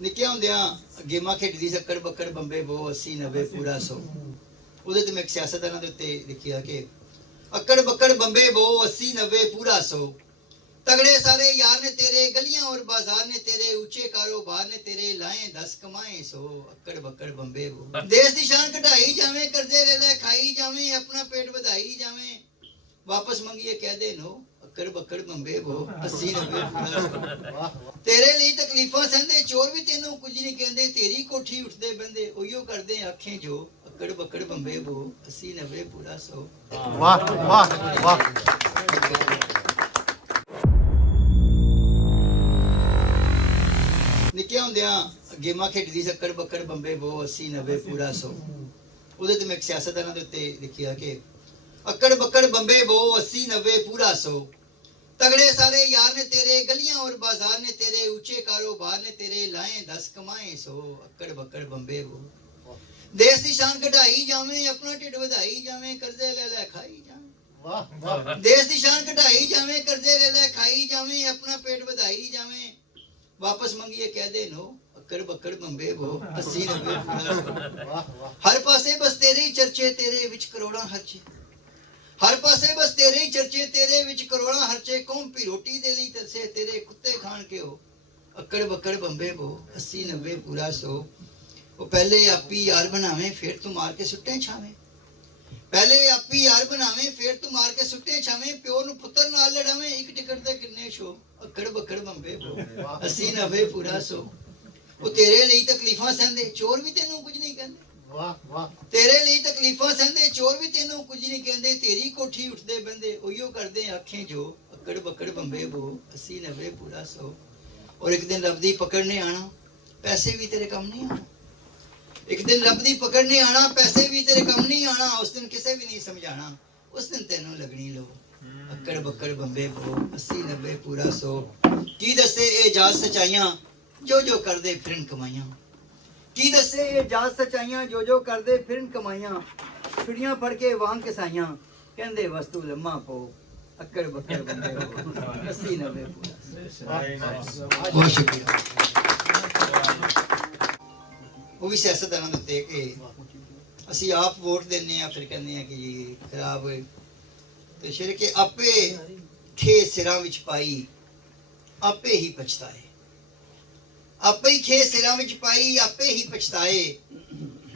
ਨਿੱਕੇ ਹੁੰਦਿਆਂ ਗੇਮਾਂ ਖੇਡਦੀ ਸੱਕੜ ਬੱਕੜ ਬੰਬੇ ਬੋ 80 90 ਪੂਰਾ 100 ਉਹਦੇ ਤੇ ਮੈਂ ਇੱਕ ਸਿਆਸਤਦਾਨਾਂ ਦੇ ਉੱਤੇ ਲਿਖਿਆ ਕਿ अक्कड़ बक्कड़ बम्बे बो 80 90 पूरा 100 तगड़े सारे यार ने तेरे गलियां और बाजार ने तेरे ऊंचे कारोबार ने तेरे लाए 10 कमाए 100 अक्कड़ बक्कड़ बम्बे बो देश दी शान घटाई जावे कर्जे ले ले खाई जावे अपना पेट ਵਧਾਈ जावे वापस मंगिए कह दे नो अक्कड़ बक्कड़ बम्बे बो 80 90 पूरा 100 तेरे ਲਈ ਤਕਲੀਫਾਂ ਸਹਿੰਦੇ ਚੋਰ ਵੀ ਤੈਨੂੰ ਕੁਝ ਨਹੀਂ ਕਹਿੰਦੇ ਤੇਰੀ ਕੋਠੀ ਉੱਠਦੇ ਬੰਦੇ ਉਹੀਓ ਕਰਦੇ ਆਖੇ ਜੋ अक्कड़ बक्कड़ बम्बे बो 80 90 पूरा 100 वाह वाह वाह ਨਿੱਕੇ ਹੁੰਦਿਆਂ ਗੇਮਾਂ ਖੇਡਦੀ ਸੱਕੜ ਬੱਕੜ ਬੰਬੇ ਬੋ 80 90 ਪੂਰਾ 100 ਉਹਦੇ ਤੇ ਮੈਂ ਇੱਕ ਸਿਆਸਤਦਾਨਾਂ ਦੇ ਉੱਤੇ ਲਿਖਿਆ ਕਿ अक्कड़ बक्कड़ बम्बे बो 80 90 पूरा 100 तगड़े सारे यार ने तेरे गलियां और बाजार ने तेरे ऊंचे कारोबार ने तेरे लाए 10 कमाए 100 अक्कड़ बक्कड़ बम्बे बो देश की शान घटाई जावे अपना ढिड ਵਧਾਈ जावे कर्जे ले ले खाई जावे वाह वाह देश की शान घटाई जावे कर्जे ले ले खाई जावे अपना पेट ਵਧਾਈ जावे वापस मंगिए कह दे नो अक्कड़ बक्कड़ बम्बे बो 80 90 पूरा 100 वाह वाह हर पासे बस तेरे ही चर्चे तेरे विच करोड़ां खर्चे हर पासे बस तेरे ही चर्चे तेरे विच करोड़ां खर्चे कौम पी रोटी दे लई तरसे तेरे कुत्ते खान के हो अक्कड़ बक्कड़ बम्बे बो 80 90 पूरा 100 वो पहले आपी यार बनावे फिर तू मार के सुट्टे छावे पहले आपी यार बनावे फिर तू मार के सुट्टे छावे प्यो नु पुत्तर नाल लड़ावे एक टिकट दे किन्ने शो अक्कड़ बक्कड़ बम्बे बो 80 90 पूरा 100 वो तेरे ਲਈ ਤਕਲੀਫਾਂ ਸਹਿੰਦੇ ਚੋਰ ਵੀ ਤੈਨੂੰ ਕੁਝ ਨਹੀਂ ਕਹਿੰਦੇ वाह वाह ਤੇਰੇ ਲਈ ਤਕਲੀਫਾਂ ਸਹਿੰਦੇ ਚੋਰ ਵੀ ਤੈਨੂੰ ਕੁਝ ਨਹੀਂ ਕਹਿੰਦੇ ਤੇਰੀ ਕੋਠੀ ਉੱਠਦੇ ਬੰਦੇ ਉਹੀਓ ਕਰਦੇ ਆਖੇ ਜੋ ਅਕੜ ਬੱਕੜ ਬੰਬੇ ਬੋ 80 90 ਪੂਰਾ 100 ਔਰ ਇੱਕ ਦਿਨ ਰੱਬ ਦੀ ਪਕੜ ਨੇ ਆਣਾ ਪੈਸੇ ਵੀ ਤੇਰੇ ਕੰਮ ਨਹੀਂ ਆਣਾ ਇੱਕ ਦਿਨ ਰੱਬ ਦੀ ਪਕੜ ਨੇ ਆਣਾ ਪੈਸੇ ਵੀ ਤੇਰੇ ਕੰਮ ਨਹੀਂ ਆਣਾ ਉਸ ਦਿਨ ਕਿਸੇ ਵੀ ਨਹੀਂ ਸਮਝਾਣਾ ਉਸ ਦਿਨ ਤੈਨੂੰ ਲੱਗਣੀ ਲੋ ਅਕੜ ਬੱਕੜ ਬੰਬੇ ਬੋ 80 90 ਪੂਰਾ 100 ਕੀ ਦੱਸੇ ਇਹ ਜਾਤ ਸਚਾਈਆਂ ਜੋ ਜੋ ਕਰਦੇ ਫਿਰਨ ਕਮਾਈਆਂ ਕੀ ਦੱਸੇ ਇਹ ਜਾਤ ਸਚਾਈਆਂ ਜੋ ਜੋ ਕਰਦੇ ਫਿਰਨ ਕਮਾਈਆਂ ਛੁੜੀਆਂ ਫੜ ਕੇ ਵਾਂਗ ਕਿਸਾਈਆਂ ਕਹਿੰਦੇ ਵਸਤੂ ਲੰਮਾ ਪੋ ਅਕੜ ਬੱਕੜ ਬੰਦੇ 80 90 ਪੂਰਾ ਬਹੁਤ ਸ਼ੁਕਰੀਆ ਉਹ ਵੀ ਸਿਆਸਤਦਾਨਾਂ ਦੇ ਉੱਤੇ ਕਿ ਅਸੀਂ ਆਪ ਵੋਟ ਦਿੰਨੇ ਆ ਫਿਰ ਕਹਿੰਦੇ ਆ ਕਿ ਜੀ ਖਰਾਬ ਹੋਏ ਤੇ ਸ਼ੇਰ ਕੇ ਆਪੇ ਖੇ ਸਿਰਾਂ ਵਿੱਚ ਪਾਈ ਆਪੇ ਹੀ ਪਛਤਾਏ ਆਪੇ ਹੀ ਖੇ ਸਿਰਾਂ ਵਿੱਚ ਪਾਈ ਆਪੇ ਹੀ ਪਛਤਾਏ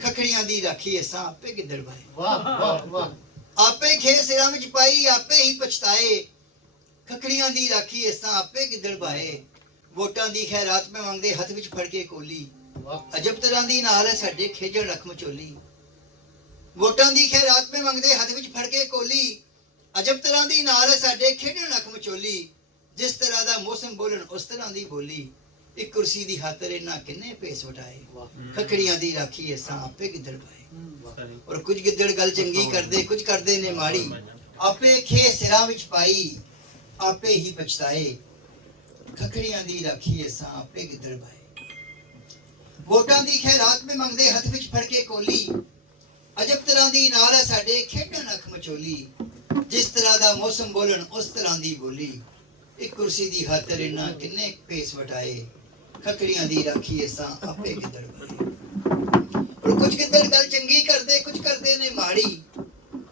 ਖਖੜੀਆਂ ਦੀ ਰਾਖੀ ਅਸਾਂ ਆਪੇ ਗਿੱਦੜ ਬਾਏ वाह वाह वाह ਆਪੇ ਖੇ ਸਿਰਾਂ ਵਿੱਚ ਪਾਈ ਆਪੇ ਹੀ ਪਛਤਾਏ ਖਖੜੀਆਂ ਦੀ ਰਾਖੀ ਅਸਾਂ ਆਪੇ ਗਿੱਦੜ ਬਾਏ ਵੋਟਾਂ ਦੀ ਖੈਰਾਤ ਮੈਂ ਮੰਗਦੇ ਹੱਥ ਵਿੱਚ ਫੜ ਕੇ ਕੋਲੀ वाह ਅਜਬ ਤਰ੍ਹਾਂ ਦੀ ਨਾਲ ਹੈ ਸਾਡੇ ਖੇਜਣ ਰਖ ਮਚੋਲੀ ਵੋਟਾਂ ਦੀ ਖੈਰਾਤ ਮੈਂ ਮੰਗਦੇ ਹੱਥ ਵਿੱਚ ਫੜ ਕੇ ਕੋਲੀ ਅਜਬ ਤਰ੍ਹਾਂ ਦੀ ਨਾਲ ਹੈ ਸਾਡੇ ਖੇਡਣ ਰਖ ਮਚੋਲੀ ਜਿਸ ਤਰ੍ਹਾਂ ਦਾ ਮੌਸਮ ਬੋਲਣ ਉਸ ਤਰ੍ਹਾਂ ਦੀ ਬੋਲੀ ਇੱਕ ਕੁਰਸੀ ਦੀ ਖਾਤਰ ਇਹਨਾਂ ਕਿੰਨੇ ਪੇਸ ਵਟਾਏ ਖਖੜੀਆਂ ਦੀ ਰਾਖੀ ਅਸਾਂ ਆਪੇ ਗਿੱਦੜ ਪਾਏ ਔਰ ਕੁਝ ਗਿੱਦੜ ਗੱਲ ਚੰਗੀ ਕਰਦੇ ਕੁਝ ਕਰਦੇ ਨੇ ਮਾੜੀ ਆਪੇ ਖੇ ਸਿਰਾਂ ਵਿੱਚ ਪਾਈ ਆਪੇ ਹੀ ਪਛਤਾਏ ਖਖੜੀਆਂ ਦੀ ਰਾਖੀ ਅਸਾਂ ਆਪੇ ਗਿੱਦੜ ਪਾਏ ਵੋਟਾਂ ਦੀ ਖੈਰਾਤ ਮੈਂ ਮੰਗਦੇ ਹੱਥ ਵਿੱਚ ਫੜ ਕੇ ਕੋਲੀ ਅਜਬ ਤਰ੍ਹਾਂ ਦੀ ਨਾਲ ਹੈ ਸਾਡੇ ਖੇਡਣ ਅੱਖ ਮਚੋਲੀ ਜਿਸ ਤਰ੍ਹਾਂ ਦਾ ਮੌਸਮ ਬੋਲਣ ਉਸ ਤਰ੍ਹਾਂ ਦੀ ਬੋਲੀ ਇੱਕ ਕੁਰਸੀ ਦੀ ਖਾਤਰ ਇਹਨਾਂ ਕਿੰਨੇ ਪੇਸ ਵਟਾਏ ਖਖੜੀਆਂ ਦੀ ਰਾਖੀ ਅਸਾਂ ਆਪੇ ਗਿੱਦੜ ਪਾਏ ਔਰ ਕੁਝ ਗਿੱਦੜ ਗੱਲ ਚੰਗੀ ਕਰਦੇ ਕੁਝ ਕਰਦੇ ਨੇ ਮਾੜੀ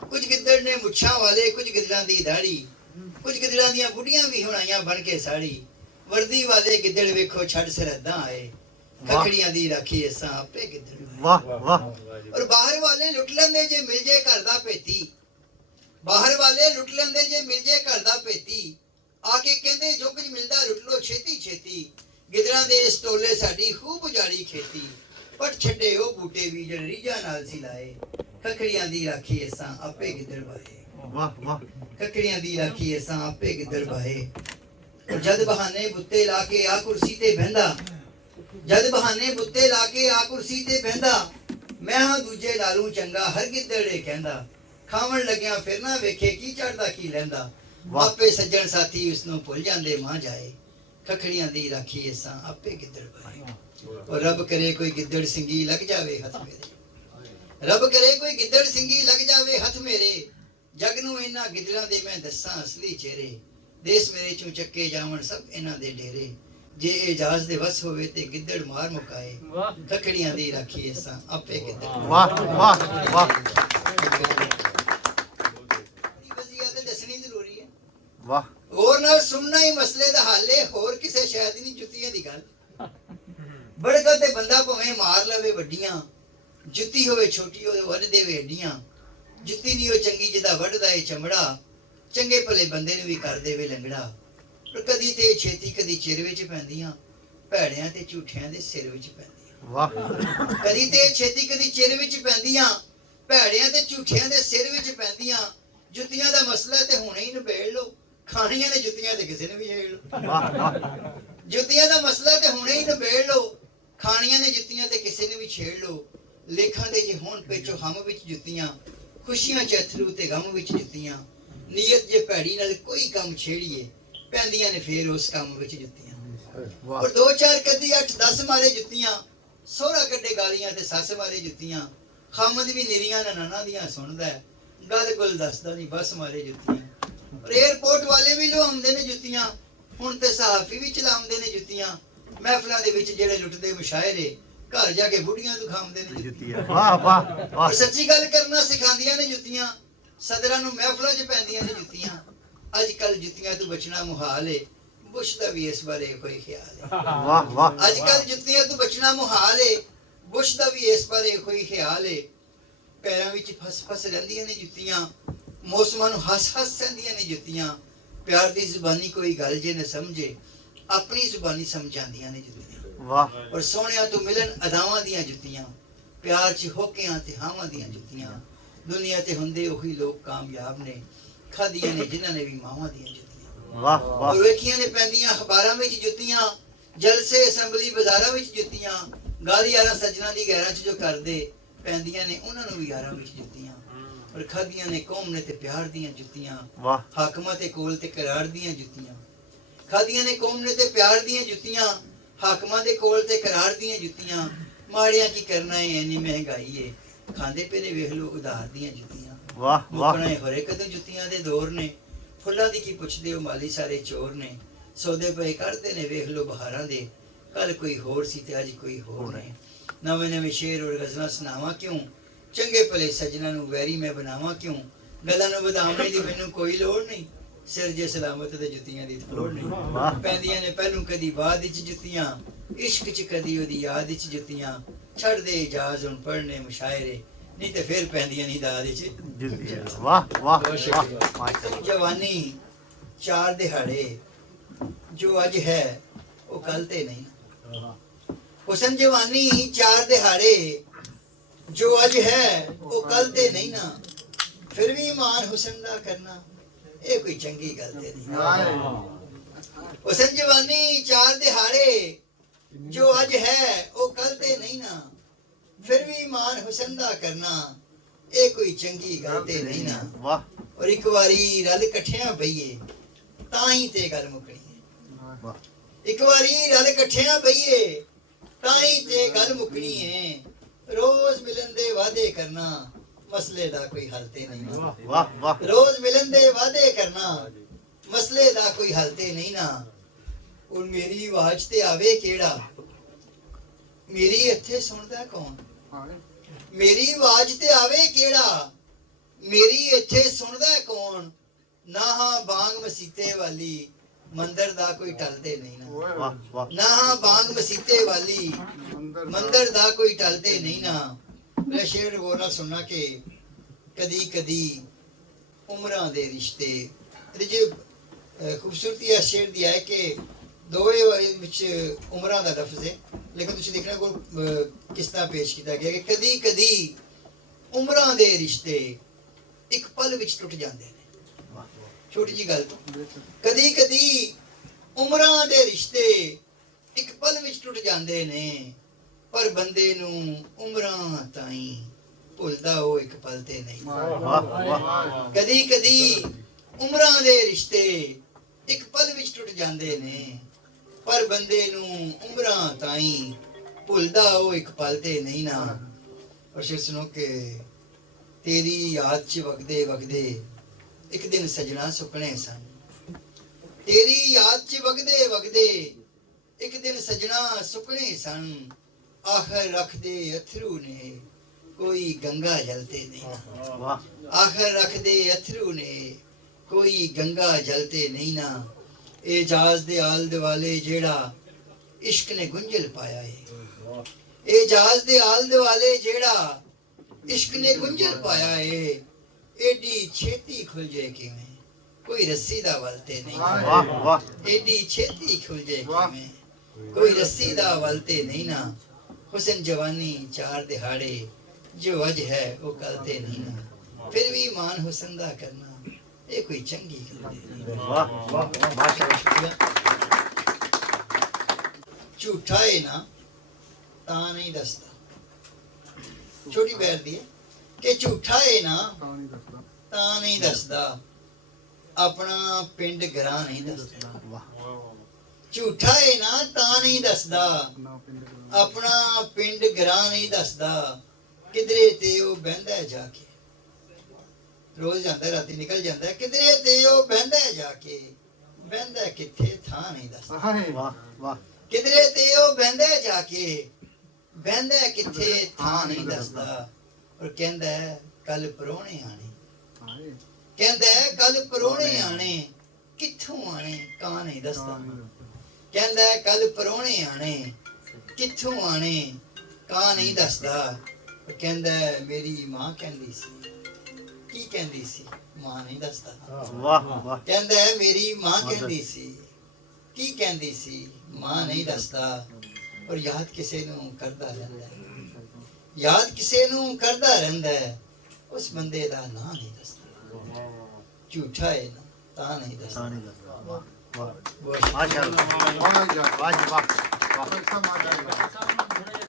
ਕੁਝ ਗਿੱਦੜ ਨੇ ਮੁੱਛਾਂ ਵਾਲੇ ਕੁਝ ਗਿੱਦੜਾਂ ਦੀ ਦਾੜੀ ਕੁਝ ਗਿੱਦੜਾਂ ਦੀਆਂ ਬੁੱਢੀਆਂ ਵੀ ਹੁਣਾਈਆਂ ਬਣ ਕੇ ਸਾੜੀ ਵਰਦੀ ਵਾਲੇ ਗਿੱਦੜ ਵੇਖੋ ਛੱਡ ਸਰਹੱਦਾਂ ਆਏ ਖਖੜੀਆਂ ਦੀ ਰਾਖੀ ਅਸਾਂ ਆਪੇ ਗਿੱਦੜ ਪਾਏ वाह वाह ਔਰ ਬਾਹਰ ਵਾਲੇ ਲੁੱਟ ਲੈਂਦੇ ਜੇ ਮਿਲ ਜੇ ਘਰ ਦਾ ਭੇਤੀ ਬਾਹਰ ਵਾਲੇ ਲੁੱਟ ਲੈਂਦੇ ਜੇ ਮਿਲ ਜੇ ਘਰ ਦਾ ਭੇਤੀ ਆ ਕੇ ਕਹਿੰਦੇ ਜੋ ਕੁਝ ਮਿਲਦਾ ਲੁੱਟ ਲੋ ਛੇਤੀ ਛੇਤੀ ਗਿੱਦੜਾਂ ਦੇ ਇਸ ਟੋਲੇ ਸਾਡੀ ਖੂਬ ਉਜਾੜੀ ਖੇਤੀ ਪਟ ਛੱਡੇ ਉਹ ਬੂਟੇ ਵੀ ਜਿਹੜੇ ਰੀਝਾਂ ਨਾਲ ਸੀ ਲਾਏ ਖਖੜੀਆਂ ਦੀ ਰਾਖੀ ਅਸਾਂ ਆਪੇ ਗਿੱਦੜ ਪਾਏ वाह वाह ਖਖੜੀਆਂ ਦੀ ਰਾਖੀ ਅਸਾਂ ਆਪੇ ਗਿੱਦੜ ਪਾਏ ਜਦ ਬਹਾਨੇ ਬੁੱਤੇ ਲਾ ਕੇ ਆ ਕੁਰਸੀ ਤੇ ਬਹਿੰਦਾ ਜਦ ਬਹਾਨੇ ਬੁੱਤੇ ਲਾ ਕੇ ਆ ਕੁਰਸੀ ਤੇ ਬਹਿੰਦਾ ਮੈਂ ਹਾਂ ਦੂਜੇ ਲਾਲੂ ਚੰਗਾ ਹਰ ਗਿੱਦੜੇ ਕਹਿੰਦਾ ਖਾਵਣ ਲੱਗਿਆ ਫਿਰ ਨਾ ਵੇਖੇ ਕੀ ਚੜਦਾ ਕੀ ਲੈਂਦਾ ਆਪੇ ਸੱਜਣ ਸਾਥੀ ਉਸ ਨੂੰ ਭੁੱਲ ਜਾਂਦੇ ਮਾਂ ਜਾਏ ਖਖੜੀਆਂ ਦੀ ਰਾਖੀ ਅਸਾਂ ਆਪੇ ਗਿੱਦੜ ਪਾਏ ਔਰ ਰੱਬ ਕਰੇ ਕੋਈ ਗਿੱਦੜ ਸਿੰਘੀ ਲੱਗ ਜਾਵੇ ਹੱਥ ਮੇਰੇ ਰੱਬ ਕਰੇ ਕੋਈ ਗਿੱਦੜ ਸਿੰਘੀ ਲੱਗ ਜਾਵੇ ਹੱਥ ਮੇਰੇ ਜਗ ਨੂੰ ਇਹਨਾਂ ਗਿੱਦੜਾਂ ਦੇ ਮੈਂ ਦੱਸਾਂ ਅਸਲੀ ਚਿਹਰੇ ਦੇਸ਼ ਮੇਰੇ ਚੋਂ ਚੱਕੇ ਜਾਵਣ ਸਭ ਇਹਨਾਂ ਦੇ ਡੇਰੇ ਜੇ ਇਜਾਜ਼ ਦੇ ਵਸ ਹੋਵੇ ਤੇ ਗਿੱਦੜ ਮਾਰ ਮੁਕਾਏ ਵਾਹ ਤਕੜੀਆਂ ਦੀ ਰਾਖੀ ਅਸਾਂ ਆਪੇ ਗਿੱਦੜ ਵਾਹ ਵਾਹ ਵਾਹ ਵਜ਼ੀਅਤ ਦੱਸਣੀ ਜ਼ਰੂਰੀ ਹੈ ਵਾਹ ਹੋਰ ਨਾਲ ਸੁਣਨਾ ਹੀ ਮਸਲੇ ਦਾ ਹੱਲ ਹੈ ਹੋਰ ਕਿਸੇ ਸ਼ਾਇਦ ਨਹੀਂ ਜੁੱਤੀਆਂ ਦੀ ਗੱਲ ਬੜਕਾ ਤੇ ਬੰਦਾ ਭਾਵੇਂ ਮਾਰ ਲਵੇ ਵੱਡੀਆਂ ਜੁੱਤੀ ਹੋਵੇ ਛੋਟੀ ਹੋਵੇ ਵੱਢ ਦੇਵੇ ਏਡੀਆਂ ਜੁੱਤੀ ਨਹੀਂ ਉਹ ਚੰਗੀ ਜਿਹਦਾ ਵੱਢਦਾ ਏ ਚਮੜਾ ਚੰਗੇ ਭਲੇ ਬੰਦੇ ਨੂੰ ਵੀ ਕਰ ਦੇਵੇ ਲੰਗੜਾ ਪਰ ਕਦੀ ਤੇ ਛੇਤੀ ਕਦੀ ਚਿਰ ਵਿੱਚ ਪੈਂਦੀਆਂ ਭੈੜਿਆਂ ਤੇ ਝੂਠਿਆਂ ਦੇ ਸਿਰ ਵਿੱਚ ਪੈਂਦੀਆਂ ਵਾਹ ਕਦੀ ਤੇ ਛੇਤੀ ਕਦੀ ਚਿਰ ਵਿੱਚ ਪੈਂਦੀਆਂ ਭੈੜਿਆਂ ਤੇ ਝੂਠਿਆਂ ਦੇ ਸਿਰ ਵਿੱਚ ਪੈਂਦੀਆਂ ਜੁੱਤੀਆਂ ਦਾ ਮਸਲਾ ਤੇ ਹੁਣੇ ਹੀ ਨਿਬੇੜ ਲਓ ਖਾਣੀਆਂ ਨੇ ਜੁੱਤੀਆਂ ਤੇ ਕਿਸੇ ਨੇ ਵੀ ਛੇੜ ਲਓ ਵਾਹ ਵਾਹ ਜੁੱਤੀਆਂ ਦਾ ਮਸਲਾ ਤੇ ਹੁਣੇ ਹੀ ਨਿਬੇੜ ਲਓ ਖਾਣੀਆਂ ਨੇ ਜੁੱਤੀਆਂ ਤੇ ਕਿਸੇ ਨੇ ਵੀ ਛੇੜ ਲਓ ਲੇਖਾਂ ਦੇ ਜੇ ਹੋਣ ਪੇਚੋ ਹਮ ਵਿੱਚ ਜੁੱਤੀਆਂ ਖੁਸ਼ੀਆਂ ਚ ਅਥਰੂ ਤੇ ਗਮ ਵਿੱਚ ਜੁੱਤੀਆਂ ਨੀਅਤ ਜੇ ਭੈੜੀ ਨਾਲ ਕੋਈ ਕੰਮ ਛੇੜੀਏ ਪੈਂਦੀਆਂ ਨੇ ਫੇਰ ਉਸ ਕੰਮ ਵਿੱਚ ਜੁੱਤੀਆਂ ਵਾਹ ਔਰ ਦੋ ਚਾਰ ਕਦੀ 8-10 ਮਾਰੇ ਜੁੱਤੀਆਂ ਸੋਹਰਾ ਕੱਢੇ ਗਾਲੀਆਂ ਤੇ ਸੱਸ ਮਾਰੇ ਜੁੱਤੀਆਂ ਖਾਮਦ ਵੀ ਨਿਰੀਆਂ ਨਨਾਣਾ ਦੀਆਂ ਸੁਣਦਾ ਹੈ, ਗੱਲ ਗੁਲ ਦੱਸਦਾ ਨਹੀਂ ਬਸ ਮਾਰੇ ਜੁੱਤੀਆਂ ਔਰ 에어ਪੋਰਟ ਵਾਲੇ ਵੀ ਲੁਆਉਂਦੇ ਨੇ ਜੁੱਤੀਆਂ ਹੁਣ ਤੇ ਸਹਾਫੀ ਵੀ ਚਲਾਉਂਦੇ ਨੇ ਜੁੱਤੀਆਂ ਮਹਿਫਲਾਂ ਦੇ ਵਿੱਚ ਜਿਹੜੇ ਲੁੱਟਦੇ ਮੁਸ਼ਾਇਰੇ ਘਰ ਜਾ ਕੇ ਬੁੱਢੀਆਂ ਨੂੰ ਖਾਂਦੇ ਨੇ ਜੁੱਤੀਆਂ ਵਾਹ ਵਾਹ ਔਰ ਵਾਹ ਸੱਚੀ ਗੱਲ ਕਰਨਾ ਸਿਖਾਉਂਦੀਆਂ ਨੇ ਜੁੱਤੀਆਂ ਸਦਰਾਂ ਨੂੰ ਮਹਿਫਲਾਂ 'ਚ ਪੈਂਦੀਆਂ ਨੇ ਜੁੱਤੀਆਂ ਅੱਜ ਕੱਲ ਜੁੱਤੀਆਂ ਤੋਂ ਬਚਣਾ ਮੁਹਾਲ ਏ ਬੁਸ਼ ਦਾ ਵੀ ਇਸ ਬਾਰੇ ਕੋਈ ਖਿਆਲ ਹੈ ਵਾਹ ਵਾਹ ਅੱਜ ਕੱਲ ਜੁੱਤੀਆਂ ਤੋਂ ਬਚਣਾ ਮੁਹਾਲ ਏ ਬੁਸ਼ ਦਾ ਵੀ ਇਸ ਬਾਰੇ ਕੋਈ ਖਿਆਲ ਏ ਪੈਰਾਂ ਵਿੱਚ ਫਸ ਰਹਿੰਦੀਆਂ ਨੇ ਜੁੱਤੀਆਂ ਮੌਸਮਾਂ ਨੂੰ ਹੱਸ ਰਹਿੰਦੀਆਂ ਨੇ ਜੁੱਤੀਆਂ ਪਿਆਰ ਦੀ ਜ਼ੁਬਾਨੀ ਕੋਈ ਗੱਲ ਜੇ ਨਾ ਸਮਝੇ ਆਪਣੀ ਜ਼ੁਬਾਨੀ ਸਮਝਾਉਂਦੀਆਂ ਨੇ ਜੁੱਤੀਆਂ ਵਾਹ ਔਰ ਸੋਹਣਿਆਂ ਤੋਂ ਮਿਲਣ ਅਦਾਵਾਂ ਦੀਆਂ ਜੁੱਤੀਆਂ ਪਿਆਰ 'ਚ ਹੋਕਿਆਂ ਤੇ ਹਾਵਾਂ ਦੀਆਂ ਜੁੱਤੀਆਂ ਦੁਨੀਆ ਤੇ ਹੁੰਦੇ ਉਹੀ ਲੋਕ ਕਾਮਯਾਬ ਨੇ ਖਾਦੀਆਂ ਨੇ ਜਿਨ੍ਹਾਂ ਨੇ ਵੀ ਮਾਵਾਂ ਦੀਆਂ ਜੁੱਤੀਆਂ ਵਾਹ ਵਾਹ ਔਰ ਵੇਖੀਆਂ ਨੇ ਪੈਂਦੀਆਂ ਅਖਬਾਰਾਂ ਵਿੱਚ ਜੁੱਤੀਆਂ ਜਲਸੇ ਅਸੈਂਬਲੀ ਬਾਜ਼ਾਰਾਂ ਵਿੱਚ ਜੁੱਤੀਆਂ ਗਾਲੀ ਯਾਰਾਂ ਸੱਜਣਾ ਦੀ ਗੈਰਾਂ 'ਚ ਜੋ ਕਰਦੇ ਪੈਂਦੀਆਂ ਨੇ ਉਹਨਾਂ ਨੂੰ ਵੀ ਯਾਰਾਂ ਵਿੱਚ ਜੁੱਤੀਆਂ ਔਰ ਖਾਦੀਆਂ ਨੇ ਕੌਮ ਨੇ ਤੇ ਪਿਆਰ ਦੀਆਂ ਜੁੱਤੀਆਂ ਵਾਹ ਹਾਕਮਾਂ ਤੇ ਕੋਲ ਤੇ ਕਰਾਰ ਦੀਆਂ ਜੁੱਤੀਆਂ ਖਾਦੀਆਂ ਨੇ ਕੌਮ ਨੇ ਤੇ ਪਿਆਰ ਦੀਆਂ ਜੁੱਤੀਆਂ ਹਾਕਮਾਂ ਦੇ ਕੋਲ ਤੇ ਕਰਾਰ ਦੀਆਂ ਜੁੱਤੀਆਂ ਮਾੜਿਆਂ ਕੀ ਕਰਨਾ ਏ ਇੰਨੀ ਮਹਿੰਗਾਈ ਏ ਖਾਂਦੇ ਪਏ ਨੇ ਵੇਖ ਲੋ ਉਧਾਰ ਦੀਆਂ ਜੁੱਤੀਆਂ ਵਾਹ ਵਾਹ ਮੁਕਣਾ ਹਰੇ ਕਦੋਂ ਜੁੱਤੀਆਂ ਦੇ ਦੌਰ ਨੇ ਫੁੱਲਾਂ ਦੀ ਕੀ ਪੁੱਛਦੇ ਹੋ ਮਾਲੀ ਸਾਰੇ ਚੋਰ ਨੇ ਸੌਦੇ ਪਏ ਕਰਦੇ ਨੇ ਵੇਖ ਲੋ ਬਹਾਰਾਂ ਦੇ ਕੱਲ ਕੋਈ ਹੋਰ ਸੀ ਤੇ ਅੱਜ ਕੋਈ ਹੋਰ ਨੇ ਨਵੇਂ ਨਵੇਂ ਸ਼ੇਰ ਔਰ ਗਜ਼ਲਾਂ ਸੁਣਾਵਾਂ ਕਿਉਂ ਚੰਗੇ ਭਲੇ ਸੱਜਣਾ ਨੂੰ ਵੈਰੀ ਮੈਂ ਬਣਾਵਾਂ ਕਿਉਂ ਗੱਲਾਂ ਨੂੰ ਵਧਾਉਣ ਦੀ ਮੈਨੂੰ ਕੋਈ ਲੋੜ ਨਹੀਂ ਸਿਰ ਜੇ ਸਲਾਮਤ ਤੇ ਜੁੱਤੀਆਂ ਦੀ ਲੋੜ ਨਹੀਂ ਪੈਂਦੀਆਂ ਨੇ ਪਹਿਲੋਂ ਕਦੀ ਬਾਅਦ ਵਿੱਚ ਜੁੱਤੀਆਂ ਇਸ਼ਕ 'ਚ ਕਦੀ ਉਹਦੀ ਯਾਦ ਵਿੱਚ ਜੁੱਤੀਆਂ ਛੱਡ ਦੇ ਇਜਾਜ਼ ਹੁਣ ਪੜ੍ਹਨੇ ਮੁਸ਼ਾਇਰੇ ਨਹੀਂ ਤੇ ਫਿਰ ਪੈਂਦੀਆਂ ਨਹੀਂ ਦਾਦ ਵਿੱਚ ਜੁੱਤੀਆਂ ਵਾਹ ਵਾਹ ਵਾਹ ਮਾਸ਼ਾਅੱਲਾ ਜਵਾਨੀ ਚਾਰ ਦਿਹਾੜੇ ਜੋ ਅੱਜ ਹੈ ਉਹ ਕੱਲ ਤੇ ਨਹੀਂ ਹੁਸਨ ਜਵਾਨੀ ਚਾਰ ਦਿਹਾੜੇ ਜੋ ਅੱਜ ਹੈ ਉਹ ਕੱਲ ਤੇ ਨਹੀਂ ਨਾ ਫਿਰ ਵੀ ਇਮਾਨ ਹੁਸਨ ਦਾ ਕਰਨਾ ਇਹ ਕੋਈ ਚੰਗੀ ਗੱਲ ਤੇ ਨਹੀਂ ਹੁਸਨ ਜਵਾਨੀ ਚਾਰ ਦਿਹਾੜੇ ਜੋ ਅੱਜ ਹੈ ਉਹ ਕੱਲ ਤੇ ਨਹੀਂ ਨਾ ਫਿਰ ਵੀ ਇਮਾਨ ਹੁਸਨ ਦਾ ਕਰਨਾ ਇਹ ਕੋਈ ਚੰਗੀ ਗੱਲ ਤੇ ਨਹੀਂ ਨਾ ਵਾਹ ਔਰ ਇੱਕ ਵਾਰੀ ਰਲ ਇਕੱਠਿਆਂ ਬਈਏ ਤਾਂ ਹੀ ਤੇ ਗੱਲ ਮੁੱਕਣੀ ਹੈ ਵਾਹ ਇੱਕ ਵਾਰੀ ਰਲ ਇਕੱਠਿਆਂ ਬਈਏ ਤਾਂ ਹੀ ਤੇ ਗੱਲ ਮੁੱਕਣੀ ਹੈ ਰੋਜ਼ ਮਿਲਣ ਦੇ ਵਾਅਦੇ ਕਰਨਾ ਮਸਲੇ ਦਾ ਕੋਈ ਹੱਲ ਤੇ ਨਹੀਂ ਨਾ ਵਾਹ ਵਾਹ ਰੋਜ਼ ਮਿਲਣ ਦੇ ਵਾਅਦੇ ਕਰਨਾ ਮਸਲੇ ਦਾ ਕੋਈ ਹੱਲ ਤੇ ਨਹੀਂ ਨਾ ਹੁਣ ਮੇਰੀ ਆਵਾਜ਼ ਤੇ ਆਵੇ ਕਿਹੜਾ ਮੇਰੀ ਇੱਥੇ ਸੁਣਦਾ ਕੌਣ ਮੇਰੀ ਆਵਾਜ਼ ਤੇ ਆਵੇ ਕਿਹੜਾ ਮੇਰੀ ਇੱਥੇ ਸੁਣਦਾ ਕੌਣ ਨਾ ਹਾਂ ਬਾਂਗ ਮਸੀਤੇ ਵਾਲੀ ਮੰਦਰ ਦਾ ਕੋਈ ਟਲਦੇ ਨਹੀਂ ਨਾ ਵਾਹ ਵਾਹ ਨਾ ਹਾਂ ਬਾਂਗ ਮਸੀਤੇ ਵਾਲੀ ਮੰਦਰ ਦਾ ਕੋਈ ਟਲਦੇ ਨਹੀਂ ਨਾ ਮੇਰਾ ਸ਼ੇਰ ਬੋਲਣਾ ਸੁਣਨਾ ਕਿ ਕਦੀ ਕਦੀ ਉਮਰਾਂ ਦੇ ਰਿਸ਼ਤੇ ਇਹਦੇ ਚ ਖੂਬਸੂਰਤੀ ਇਸ ਸ਼ੇਰ ਦੀ ਹੈ ਕਿ ਦੋਵੇਂ ਵਿੱਚ ਉਮਰਾਂ ਦਾ ਲਫ਼ਜ਼ ਹੈ ਲੇਕਿਨ ਤੁਸੀਂ ਦੇਖਣਾ ਕੋਈ ਕਿਸ ਤਰ੍ਹਾਂ ਪੇਸ਼ ਕੀਤਾ ਗਿਆ ਕਿ ਕਦੀ ਕਦੀ ਉਮਰਾਂ ਦੇ ਰਿਸ਼ਤੇ ਇੱਕ ਪਲ ਵਿੱਚ ਟੁੱਟ ਜਾਂਦੇ ਨੇ ਛੋਟੀ ਜੀ ਗੱਲ ਤੋਂ ਕਦੀ ਕਦੀ ਉਮਰਾਂ ਦੇ ਰਿਸ਼ਤੇ ਇੱਕ ਪਲ ਵਿੱਚ ਟੁੱਟ ਜਾਂਦੇ ਨੇ ਪਰ ਬੰਦੇ ਨੂੰ ਉਮਰਾਂ ਤਾਈਂ ਭੁੱਲਦਾ ਉਹ ਇੱਕ ਪਲ ਤੇ ਨਹੀਂ ਵਾਹ ਵਾਹ ਕਦੀ ਕਦੀ ਉਮਰਾਂ ਦੇ ਰਿਸ਼ਤੇ ਇੱਕ ਪਲ ਵਿੱਚ ਟੁੱਟ ਜਾਂਦੇ ਨੇ ਪਰ ਬੰਦੇ ਨੂੰ ਉਮਰਾਂ ਤਾਈਂ ਭੁੱਲਦਾ ਉਹ ਇੱਕ ਪਲ ਤੇ ਨਹੀਂ ਨਾ ਔਰ ਸ਼ੇਰ ਸੁਣੋ ਕਿ ਤੇਰੀ ਯਾਦ 'ਚ ਵਗਦੇ ਵਗਦੇ ਇੱਕ ਦਿਨ ਸਜਣਾ ਸੁਪਨੇ ਸਨ ਤੇਰੀ ਯਾਦ 'ਚ ਵਗਦੇ ਵਗਦੇ ਇੱਕ ਦਿਨ ਸਜਣਾ ਸੁਕਣੇ ਸਨ ਆਖਰ ਰੱਖਦੇ ਅਥਰੂ ਨੇ ਕੋਈ ਗੰਗਾ ਜਲਤੇ ਨਹੀਂ ਵਾਹ ਆਖਰ ਰੱਖਦੇ ਅਥਰੂ ਨੇ ਕੋਈ ਗੰਗਾ ਜਲਤੇ ਨਹੀਂ ਨਾ ਇਹ ਜਾਜ਼ ਦੇ ਆਲ ਦੁਆਲੇ ਜਿਹੜਾ ਇਸ਼ਕ ਨੇ ਗੁੰਝਲ ਪਾਇਆ ਏ ਇਹ ਜਾਜ਼ ਦੇ ਆਲ ਦੁਆਲੇ ਜਿਹੜਾ ਇਸ਼ਕ ਨੇ ਗੁੰਝਲ ਪਾਇਆ ਏ ਏਡੀ ਛੇਤੀ ਖੁੱਲ ਜੇ ਕਿਵੇਂ ਕੋਈ ਰੱਸੀ ਦਾ ਵਲ ਤੇ ਨਹੀਂ ਵਾਹ ਵਾਹ ਏਡੀ ਛੇਤੀ ਖੁੱਲ ਜੇ ਕਿਵੇਂ ਕੋਈ ਰੱਸੀ ਦਾ ਵਲ ਤੇ ਨਹੀਂ ਨਾ ਹੁਸਨ ਜਵਾਨੀ ਚਾਰ ਦਿਹਾੜੇ ਜੋ ਅੱਜ ਹੈ ਉਹ ਕੱਲ ਤੇ ਨਹੀਂ ਨਾ ਫਿਰ ਵੀ ਮਾਨ ਹੁਸਨ ਦਾ ਕਰਨਾ ਇਹ ਕੋਈ ਚੰਗੀ ਗੱਲ ਨਹੀਂ ਵਾਹ ਵਾਹ ਮਾਸ਼ਾਅੱਲਾ ਝੂਠਾ ਹੈ ਨਾ ਤਾਂ ਨਹੀਂ ਦੱਸਦਾ ਛੋਟੀ ਬੈਰ ਦੀ ਹੈ ਕਿ ਝੂਠਾ ਹੈ ਨਾ ਤਾਂ ਨਹੀਂ ਦੱਸਦਾ ਆਪਣਾ ਪਿੰਡ ਗਰਾਂ ਨਹੀਂ ਦੱਸਦਾ ਵਾਹ ਝੂਠਾ ਹੈ ਨਾ ਤਾਂ ਨਹੀਂ ਦੱਸਦਾ ਆਪਣਾ ਪਿੰਡ ਗਰਾਂ ਨਹੀਂ ਦੱਸਦਾ ਕਿਧਰੇ ਤੇ ਉਹ ਬਹਿੰਦਾ ਹੈ ਜਾ ਕੇ ਰੋਜ਼ ਜਾਂਦਾ ਹੈ, ਰਾਤੀ ਨਿਕਲ ਜਾਂਦਾ ਹੈ, ਕਿਧਰੇ ਤੇ ਉਹ ਬਹਿੰਦਾ ਹੈ ਜਾ ਕੇ ਬਹਿੰਦਾ ਕਿੱਥੇ ਥਾਂ ਨਹੀਂ ਦੱਸਦਾ ਵਾਹ ਵਾਹ ਕਿਧਰੇ ਤੇ ਉਹ ਬਹਿੰਦਾ ਹੈ ਜਾ ਕੇ ਬਹਿੰਦਾ ਕਿੱਥੇ ਥਾਂ ਨਹੀਂ ਦੱਸਦਾ ਔਰ ਕਹਿੰਦਾ ਕੱਲ ਪਰੋਣੇ ਆਣੇ ਕਹਿੰਦਾ ਕੱਲ ਪਰੋਣੇ ਆਣੇ ਕਿੱਥੋਂ ਆਣੇ ਕਾਂ ਨਹੀਂ ਦੱਸਦਾ ਕਹਿੰਦਾ ਕੱਲ ਪਰੋਣੇ ਆਣੇ ਕਿੱਥੋਂ ਆਣੇ ਕਾਂ ਨਹੀਂ ਦੱਸਦਾ ਉਹ ਕਹਿੰਦਾ ਮੇਰੀ ਮਾਂ ਕਹਿੰਦੀ ਸੀ ਕੀ ਕਹਿੰਦੀ ਸੀ ਮਾਂ ਨਹੀਂ ਦੱਸਦਾ ਵਾਹ ਵਾਹ ਕਹਿੰਦਾ ਮੇਰੀ ਮਾਂ ਕਹਿੰਦੀ ਸੀ ਕੀ ਕਹਿੰਦੀ ਸੀ ਮਾਂ ਨਹੀਂ ਦੱਸਦਾ ਔਰ ਯਾਦ ਕਿਸੇ ਨੂੰ ਕਰਦਾ ਰਹਿੰਦਾ ਹੈ ਯਾਦ ਕਿਸੇ ਨੂੰ ਕਰਦਾ ਰਹਿੰਦਾ ਹੈ ਉਸ ਬੰਦੇ ਦਾ ਨਾਂ ਨਹੀਂ ਦੱਸਦਾ ਝੂਠਾ ਹੈ ਨਾ ਤਾਂ ਨਹੀਂ ਦੱਸਦਾ ਸਾਨੀ ਦਾ ਵਾਹ ਵਾਹ ਬਹੁਤ ਮਾਸ਼ਾਅੱਲਾ ਵਾਹ ਵਾਹ ਵਾਹ